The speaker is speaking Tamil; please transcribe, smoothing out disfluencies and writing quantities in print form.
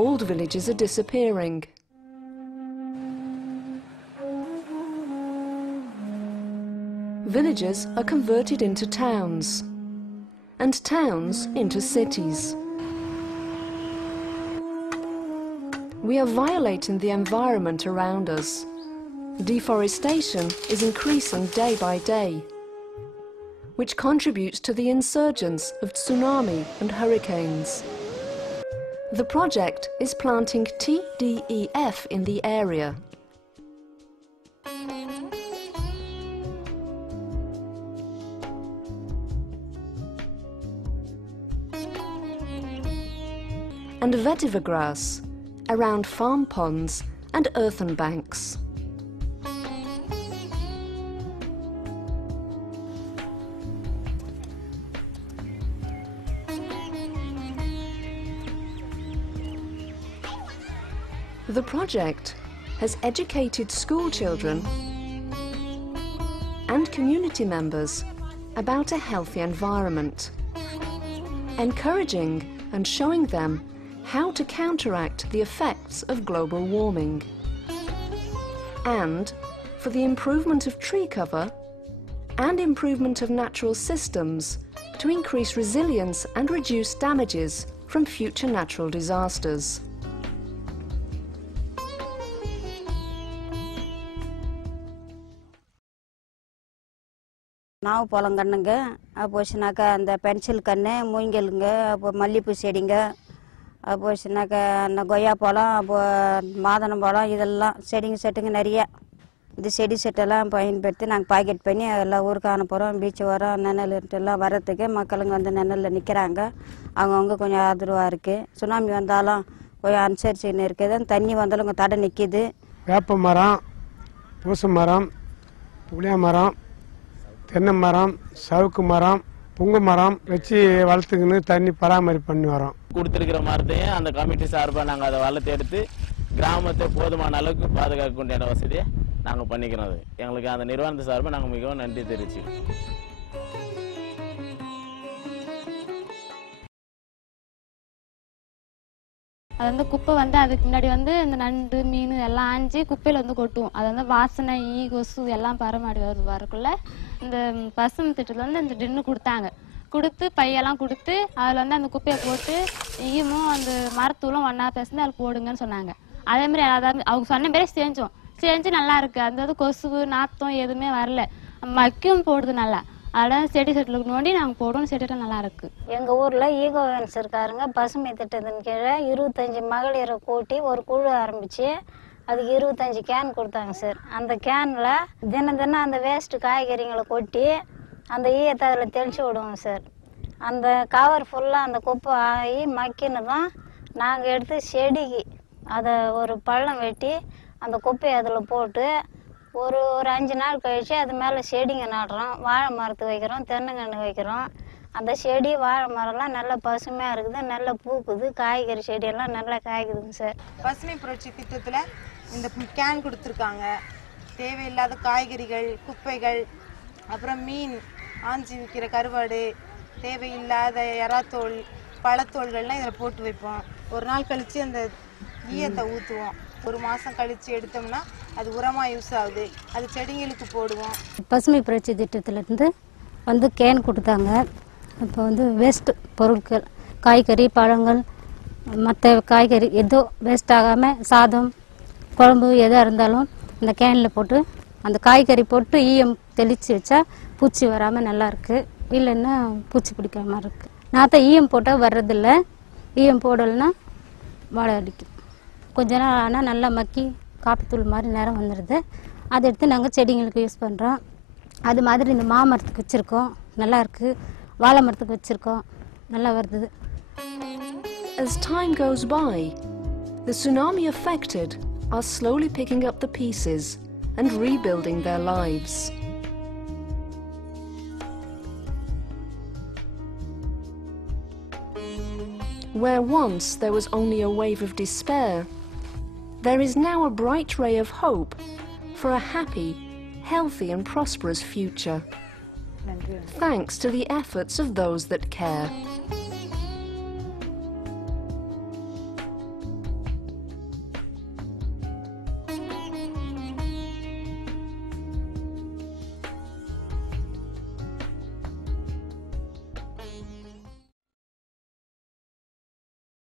old villages are disappearing. Villages are converted into towns, and towns into cities. We are violating the environment around us. Deforestation is increasing day by day, which contributes to the insurgence of tsunami and hurricanes. The project is planting TDEF in the area. And vetiver grass around farm ponds and earthen banks. The project has educated school children and community members about a healthy environment, encouraging and showing them how to counteract the effects of global warming, and for the improvement of tree cover and improvement of natural systems to increase resilience and reduce damages from future natural disasters. நாவு பழங்கண்ணுங்க போச்சுனாக்கா அந்த பென்சில் கன்று மூங்கிலுங்க அப்போ மல்லிகைப்பூ செடிங்க போச்சுனாக்கா அந்த கொய்யா பழம் அப்போ மாதுளம் பழம் இதெல்லாம் செடிங்க செட்டுங்க நிறைய இந்த செடி செட்டெல்லாம் பயன்படுத்தி நாங்கள் பாக்கெட் பண்ணி எல்லாம் ஊருக்கு அனுப்புகிறோம். பீச்சு வரோம் நிழல்லாம் வர்றதுக்கு மக்களுங்க வந்து நிழலில் நிற்கிறாங்க. அவங்கவுங்க கொஞ்சம் ஆதரவாக இருக்குது. சுனாமி வந்தாலும் கொஞ்சம் அனுசரிச்சுன்னு இருக்குது. தண்ணி வந்தாலும் கொஞ்சம் தடை நிற்கிது. வேப்ப மரம், பூச மரம், புளிய மரம், தென்னை மரம், சவுக்கு மரம், புங்கு மரம் வச்சு வளர்த்துக்கின்னு தண்ணி பராமரிப்பு பண்ணி வரோம். கொடுத்துருக்கிற மரத்தையும் அந்த கமிட்டி சார்பாக நாங்கள் அதை வளர்த்து எடுத்து கிராமத்தை போதுமான அளவுக்கு பாதுகாக்க வேண்டிய வசதியை நாங்கள் பண்ணிக்கிறோம். எங்களுக்கு அந்த நிறுவனத்து சார்பாக நாங்கள் மிகவும் நன்றி தெரிவிச்சுக்கிறோம். அது வந்து குப்பை வந்து அதுக்கு முன்னாடி வந்து இந்த நண்டு மீன் எல்லாம் ஆஞ்சி குப்பையில் வந்து கொட்டுவோம். அது வந்து வாசனை கொசு எல்லாம் பரமாடி வரக்குள்ள இந்த பசுமை திட்டத்தில் வந்து இந்த டின்னு கொடுத்து பையெல்லாம் கொடுத்து அதில் வந்து அந்த குப்பையை போட்டு ஈமும் அந்த மரத்தூளும் ஒன்றா பேசுந்து அதில் போடுங்கன்னு சொன்னாங்க. அதேமாதிரி அதாவது அவங்க சொன்ன பேரே செஞ்சு நல்லா இருக்கு. அந்த கொசு நாத்தம் எதுவுமே வரல, மக்கும் போடுது நல்லா. அதோட செடி செட்டில் நோண்டி நாங்கள் போடுவோம். செடியில் நல்லா இருக்கு. எங்கள் ஊரில் ஈகோவன்ஸ் இருக்காருங்க. பசுமை திட்டத்தின் கீழே 25 மகளிரை கூட்டி ஒரு குழு ஆரம்பித்து அதுக்கு 25 கேன் கொடுத்தாங்க சார். அந்த கேனில் தினம் அந்த வேஸ்ட்டு காய்கறிங்களை கொட்டி அந்த ஈயத்தை அதில் தெளித்து விடுவோம் சார். அந்த கவர் ஃபுல்லாக அந்த குப்பை ஆகி மக்கின்னு தான் நாங்கள் எடுத்து செடிக்கு அதை ஒரு பள்ளம் வெட்டி அந்த குப்பையை அதில் போட்டு ஒரு 5 நாள் கழித்து அது மேலே செடிங்க நடுறோம். வாழை மரத்து வைக்கிறோம், தென்னங்கன்று வைக்கிறோம். அந்த செடி வாழை மரம்லாம் நல்லா பசுமையாக இருக்குது, நல்லா பூக்குது, காய்கறி செடியெல்லாம் நல்லா காய்க்குதுங்க சார். பசுமை புரட்சி திட்டத்தில் இந்த கேன் கொடுத்துருக்காங்க. தேவையில்லாத காய்கறிகள், குப்பைகள், அப்புறம் மீன் ஆஞ்சி விற்கிற கருவாடு, தேவையில்லாத எறாத்தோல், பழத்தோள்கள்லாம் இதில் போட்டு வைப்போம். ஒரு நாள் கழித்து அந்த ஈயத்தை ஊற்றுவோம். ஒரு மாதம் கழித்து எடுத்தோம்னா அது உரமாக யூஸ் ஆகுது. அது செடிங்களுக்கு போடுவோம். பசுமை புரட்சி திட்டத்திலேருந்து வந்து கேன் கொடுத்தாங்க. இப்போ வந்து வேஸ்ட்டு பொருட்கள், காய்கறி, பழங்கள், மற்ற காய்கறி ஏதோ வேஸ்ட் ஆகாமல் சாதம், குழம்பு எதாக இருந்தாலும் அந்த கேனில் போட்டு அந்த காய்கறி போட்டு ஈயம் தெளித்து வச்சா பூச்சி வராமல் நல்லாயிருக்கு. இல்லைன்னா பூச்சி பிடிக்கிற மாதிரி இருக்குது. நாற்ற ஈயம் போட்டால் வர்றதில்ல. ஈயம் போடலைன்னா வாழை அடிக்கும். கொஞ்ச நாள் ஆனால் நல்லா மக்கி காப்பித்தூள் மாதிரி நேரம் வந்துடுது. அதை எடுத்து நாங்கள் செடிங்களுக்கு யூஸ் பண்ணுறோம். அது மாதிரி இந்த மாமரத்துக்கு வச்சுருக்கோம், நல்லாயிருக்கு. வாழை மரத்துக்கு வச்சுருக்கோம், நல்லா வருது. As time goes by, the tsunami affected are slowly picking up the pieces and rebuilding their lives. Where once there was only a wave of despair, there is now a bright ray of hope for a happy, healthy and prosperous future. Thanks to the efforts of those that care.